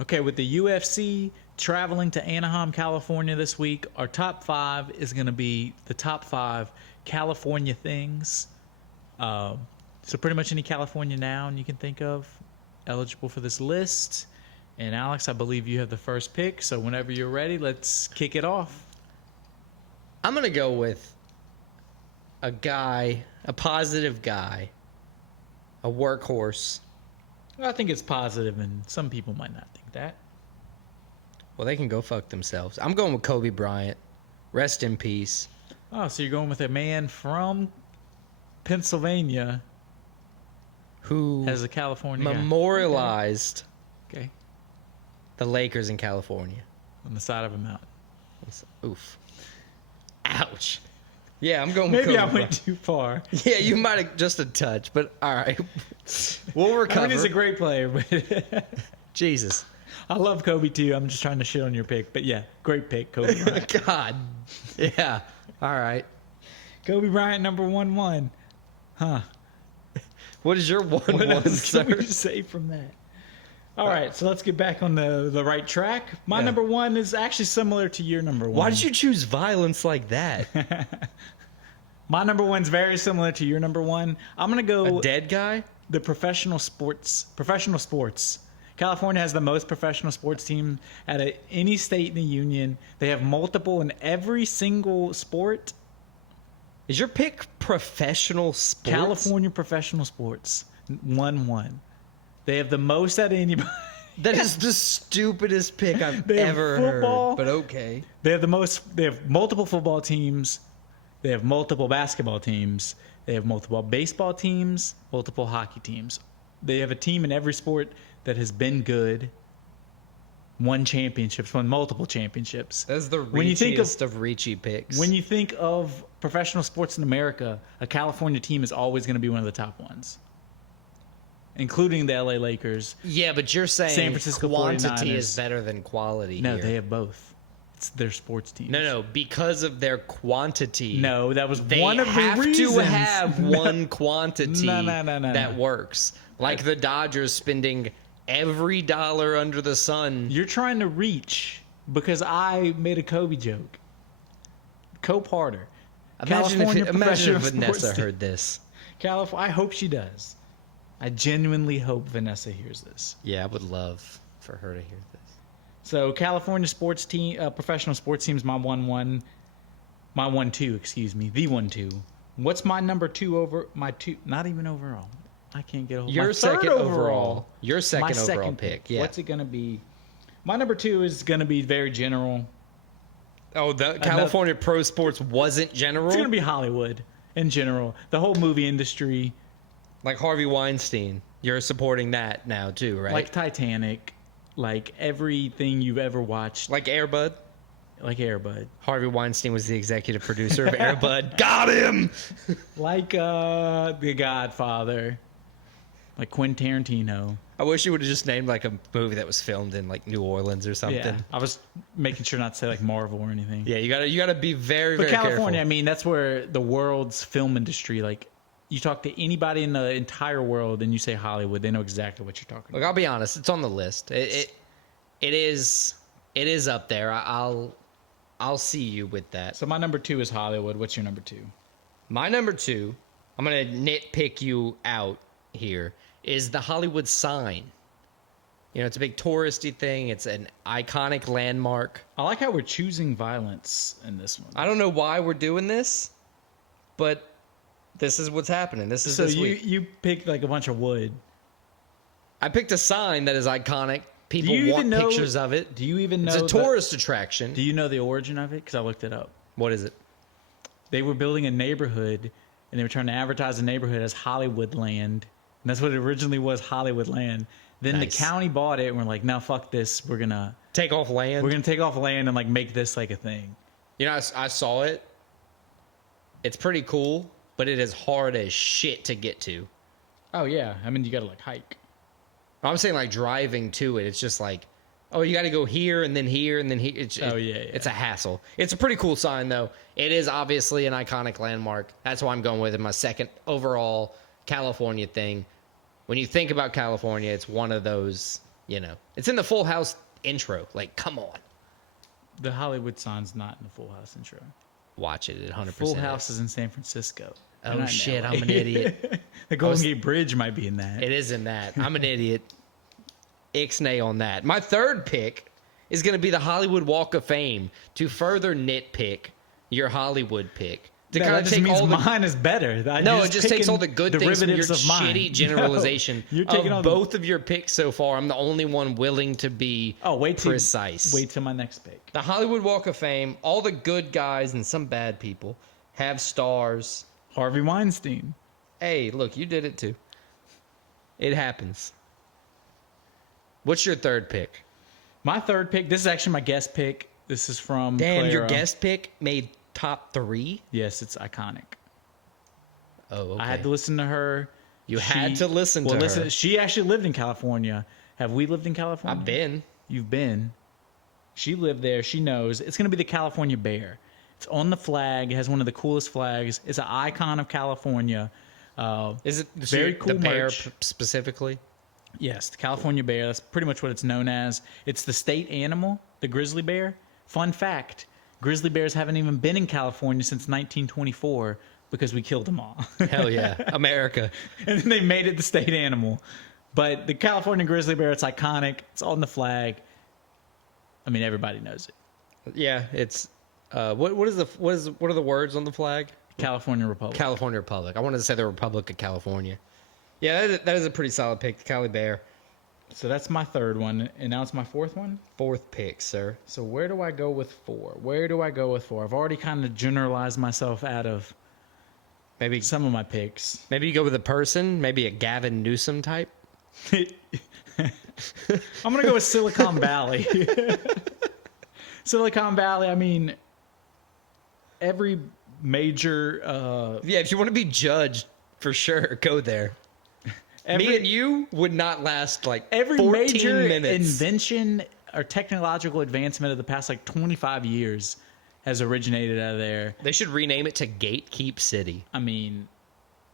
Okay, with the UFC traveling to Anaheim, California this week, our top 5 is going to be the top 5 California things. So pretty much any California noun you can think of eligible for this list. And Alex, I believe you have the first pick. So whenever you're ready, let's kick it off. I'm going to go with a guy, a positive guy, a workhorse. I think it's positive, and some people might not think that. Well, they can go fuck themselves. I'm going with Kobe Bryant. Rest in peace. Oh, so you're going with a man from Pennsylvania Who as a California guy. memorialized Okay. the Lakers in California. On the side of a mountain. Oof. Ouch. Yeah, I'm going with Maybe Kobe I went Bryant. too far. Yeah, you might have just a touch, but all right. We'll recover. I mean, he's a great player, but Jesus. I love Kobe too. I'm just trying to shit on your pick. But yeah, great pick, Kobe Bryant. God. Yeah. All right. Kobe Bryant, number 1-1. Huh. What is your 1-1, What else sir? can we say from that? All right, so let's get back on the right track. My Yeah. number 1 is actually similar to your number 1. Why did you choose violence like that? My number 1's very similar to your number 1. I'm gonna go A dead guy? the professional sports. Professional sports. California has the most professional sports team out of any state in the union. They have multiple in every single sport. Is your pick professional sports? California professional sports. 1-1. They have the most out of anybody. That is the stupidest pick I've They have ever football. heard. But okay. They have the most. They have multiple football teams. They have multiple basketball teams. They have multiple baseball teams, multiple hockey teams. They have a team in every sport that has been good, won championships, won multiple championships. That's the When you think of- reachiest of reachy picks. When you think of professional sports in America, a California team is always going to be one of the top ones, including the LA Lakers. Yeah, but you're saying San Francisco quantity 49ers. is better than quality No, here. they have both. It's their sports teams. No, because of their quantity. No, that was They one of the have reasons. to have one quantity No, that works. Like the Dodgers spending every dollar under the sun. You're trying to reach because I made a Kobe joke. Cope harder. Imagine if professional Vanessa sports team. heard this. I hope she does. I genuinely hope Vanessa hears this. Yeah, I would love for her to hear this. So California sports team, professional sports teams, my 1-1, my 1-2, excuse me, the 1-2. What's my number 2 over my 2? Not even overall. I can't get over Your my second third overall. Your My second overall second pick. Yeah. What's it gonna be? My number 2 is gonna be very general. Oh, the California pro sports wasn't general? It's gonna be Hollywood in general. The whole movie industry, Like Harvey Weinstein. You're supporting that now too, right? like Titanic, like everything you've ever watched, Like Air Bud? like Air Bud, Harvey Weinstein was the executive producer of Air Bud. Got him! like The Godfather, like Quentin Tarantino. I wish you would have just named like a movie that was filmed in like New Orleans or something. Yeah, I was making sure not to say like Marvel or anything. Yeah, you gotta be very, But very California, I careful. mean, that's where the world's film industry, like, you talk to anybody in the entire world and you say Hollywood, they know exactly what you're talking Look, about. I'll be honest, it's on the list. It is up there. I'll see you with that. So my number 2 is Hollywood. What's your number 2? My number 2, I'm gonna nitpick you out here, is the Hollywood sign. You know, it's a big touristy thing. It's an iconic landmark. I like how we're choosing violence in this one. I don't know why we're doing this, but this is what's happening. This is So this week. you picked like a bunch of wood. I picked a sign that is iconic. People you want even know- pictures of it. Do you even know? It's a tourist attraction. Do you know the origin of it? Because I looked it up. What is it? They were building a neighborhood and they were trying to advertise the neighborhood as Hollywood Land. And that's what it originally was, Hollywood Land. Then Nice. the county bought it and we're like, no, fuck this. We're gonna Take off land. take off land and like make this like a thing. You know, I saw it. It's pretty cool, but it is hard as shit to get to. Oh yeah, I mean you gotta like hike. I'm saying like driving to it. It's just like, oh, you got to go here and then here and then here. Oh, yeah. It's a hassle. It's a pretty cool sign though. It is obviously an iconic landmark. That's why I'm going with it. My second overall California thing. When you think about California, it's one of those You know, it's in the Full House intro. Like, come on, The Hollywood sign's not in the Full House intro. watch it. 100%. Full House is in San Francisco. They're Oh not in shit, LA. I'm an idiot. The Golden Gate Bridge might be in that. It is in that. I'm an idiot. Ixnay on that. My third pick is going to be the Hollywood Walk of Fame to further nitpick your Hollywood pick. To No, kind that of just take means all the mine is better. no, it just takes all the good things from your derivatives of mine. shitty generalization No, you're taking all of the- both of your picks so far. I'm the only one willing to be precise. Wait till my next pick. The Hollywood Walk of Fame, all the good guys and some bad people have stars. Harvey Weinstein. Hey, look, you did it too. It happens. What's your third pick? My third pick. This is actually my guest pick. This is from Damn, your Clara. guest pick made top 3? Yes, it's iconic. Oh, okay. I had to listen to her. You had to listen to her. She actually lived in California. Have we lived in California? I've been. You've been. She lived there. She knows. It's going to be the California bear. It's on the flag. It has one of the coolest flags. It's an icon of California. Is it very cool the bear merch. specifically? Yes, the California bear. That's pretty much what it's known as. It's the state animal, the grizzly bear. Fun fact, grizzly bears haven't even been in California since 1924 because we killed them all. Hell yeah. America. And then they made it the state animal. But the California grizzly bear, it's iconic. It's on the flag. I mean, everybody knows it. Yeah, it's what are the words on the flag? California Republic. California Republic. I wanted to say the Republic of California. Yeah, that is a pretty solid pick, the Cali Bear. So that's my third one. And now it's my fourth one. Fourth pick, sir. So where do I go with 4? Where do I go with 4? I've already kind of generalized myself out of Maybe some of my picks. maybe you go with a person, maybe a Gavin Newsom type. I'm going to go with Silicon Valley. Silicon Valley, I mean, every major... Yeah, if you want to be judged, for sure, go there. Me and you would not last like every 14 major minutes. invention or technological advancement of the past like 25 years has originated out of there. They should rename it to Gatekeep City. I mean,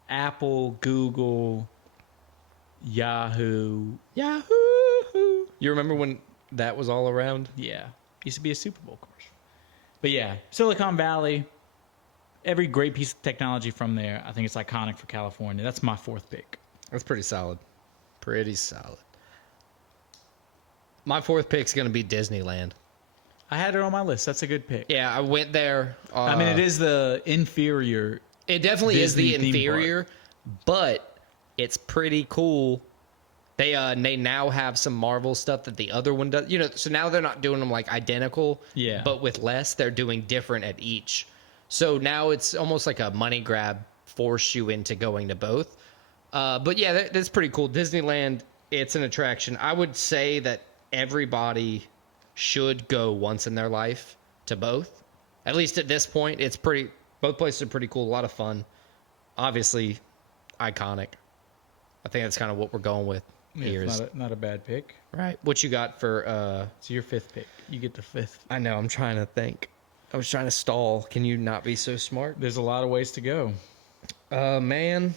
Apple, Google, Yahoo. Yahoo! You remember when that was all around? Yeah. Used to be a Super Bowl commercial. But yeah, Silicon Valley, every great piece of technology from there, I think it's iconic for California. That's my fourth pick. That's pretty solid. Pretty solid. My fourth pick's going to be Disneyland. I had it on my list. That's a good pick. Yeah, I went there. I mean, it is the inferior. It definitely is the Disney theme inferior, but it's pretty cool. They now have some Marvel stuff that the other one does. You know, so now they're not doing them like identical, Yeah. but with less. They're doing different at each. So now it's almost like a money grab, force you into going to both. But yeah, that's pretty cool. Disneyland, it's an attraction. I would say that everybody should go once in their life to both. At least at this point, both places are pretty cool. A lot of fun. Obviously, iconic. I think that's kind of what we're going with here. It's not a bad pick. Right. What you got for It's your fifth pick. You get the fifth. I know, I'm trying to think. I was trying to stall. Can you not be so smart? There's a lot of ways to go. Man.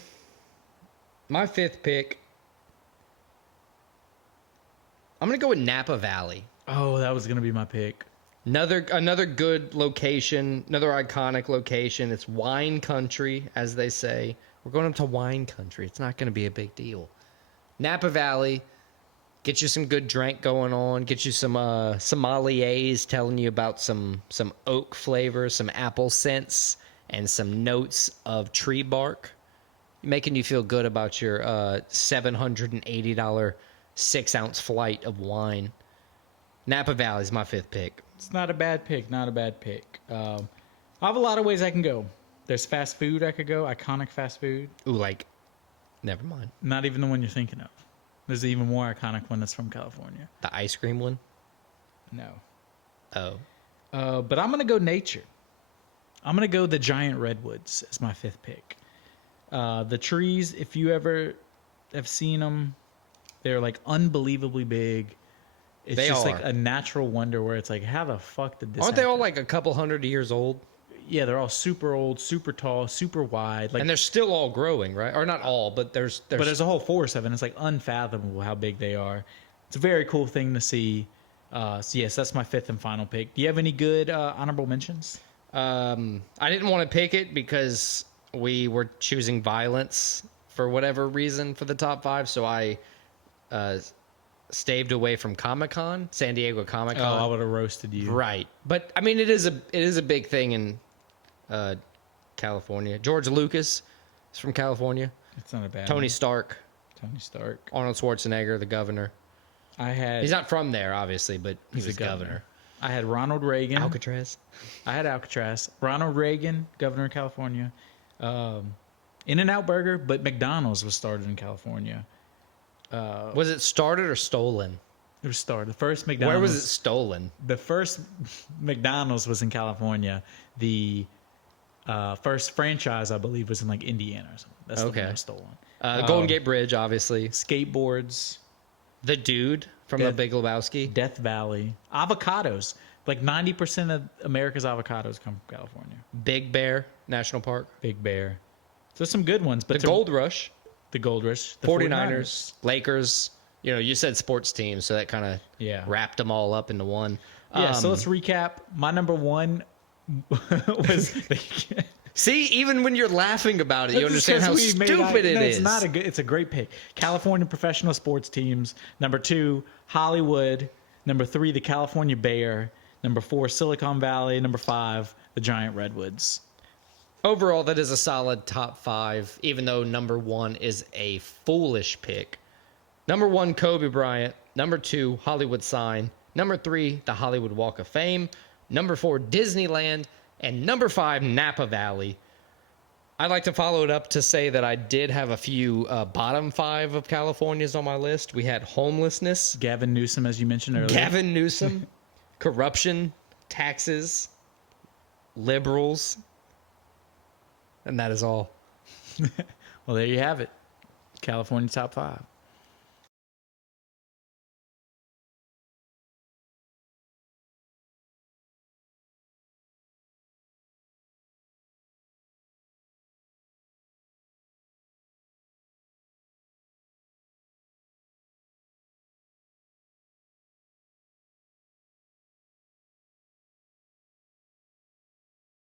My fifth pick. I'm going to go with Napa Valley. Oh, that was going to be my pick. Another good location, another iconic location. It's wine country, as they say. We're going up to wine country. It's not going to be a big deal. Napa Valley, get you some good drink going on. Get you some sommeliers telling you about some oak flavors, some apple scents, and some notes of tree bark, making you feel good about your $780 6-ounce flight of wine. Napa Valley is my fifth pick. It's not a bad pick. Not a bad pick. I have a lot of ways I can go. There's fast food I could go. Iconic fast food. Ooh, like, never mind. Not even the one you're thinking of. There's an even more iconic one that's from California. The ice cream one? No. Oh. But I'm going to go nature. I'm going to go the giant redwoods as my fifth pick. The trees, if you ever have seen them, they're like unbelievably big. It's They just are. like a natural wonder where it's like, how the fuck did this Aren't they all happen? like a couple hundred years old? Yeah, they're all super old, super tall, super wide. Like, And they're still all growing, right? Or not all, but there's but there's a whole forest of it. And it's like unfathomable how big they are. it's a very cool thing to see. So yes, that's my fifth and final pick. Do you have any good honorable mentions? I didn't want to pick it because we were choosing violence for whatever reason for the top 5, so I staved away from Comic-Con, San Diego Oh, Comic-Con. I would have roasted you. Right. But I mean it is a big thing in California. George Lucas is from California. It's not a bad Tony one. Stark, Tony Stark. Arnold Schwarzenegger, the governor. He's not from there, obviously, but he was a governor. I had Ronald Reagan. Alcatraz. I had Alcatraz. Ronald Reagan, governor of California. In-N-Out Burger, but McDonald's was started in California. Was it started or stolen? It was started. The first McDonald's. Where was it stolen? The first McDonald's was in California. The first franchise, I believe, was in like Indiana or something. That's the one that was stolen. Golden Gate Bridge, obviously. Skateboards, The Dude from The Big Lebowski. Death Valley, avocados. Like 90% of America's avocados come from California. Big Bear National Park. Big Bear. So some good ones, but The Gold Rush. the Gold Rush, the 49ers. Lakers. You know, you said sports teams, so that kind of Yeah. wrapped them all up into one. Yeah. So let's recap. My number one was. See, even when you're laughing about it, you understand how stupid it is. It's not a good. It's a great pick. California professional sports teams. Number 2, Hollywood. Number 3, the California Bear. Number 4, Silicon Valley. Number 5, the Giant Redwoods. Overall, that is a solid top 5, even though number 1 is a foolish pick. Number 1, Kobe Bryant. Number 2, Hollywood Sign. Number 3, the Hollywood Walk of Fame. Number 4, Disneyland. And number 5, Napa Valley. I'd like to follow it up to say that I did have a few bottom 5 of California's on my list. We had homelessness, Gavin Newsom, as you mentioned earlier. Gavin Newsom, corruption, taxes, liberals, and that is all. Well, there you have it. California top 5.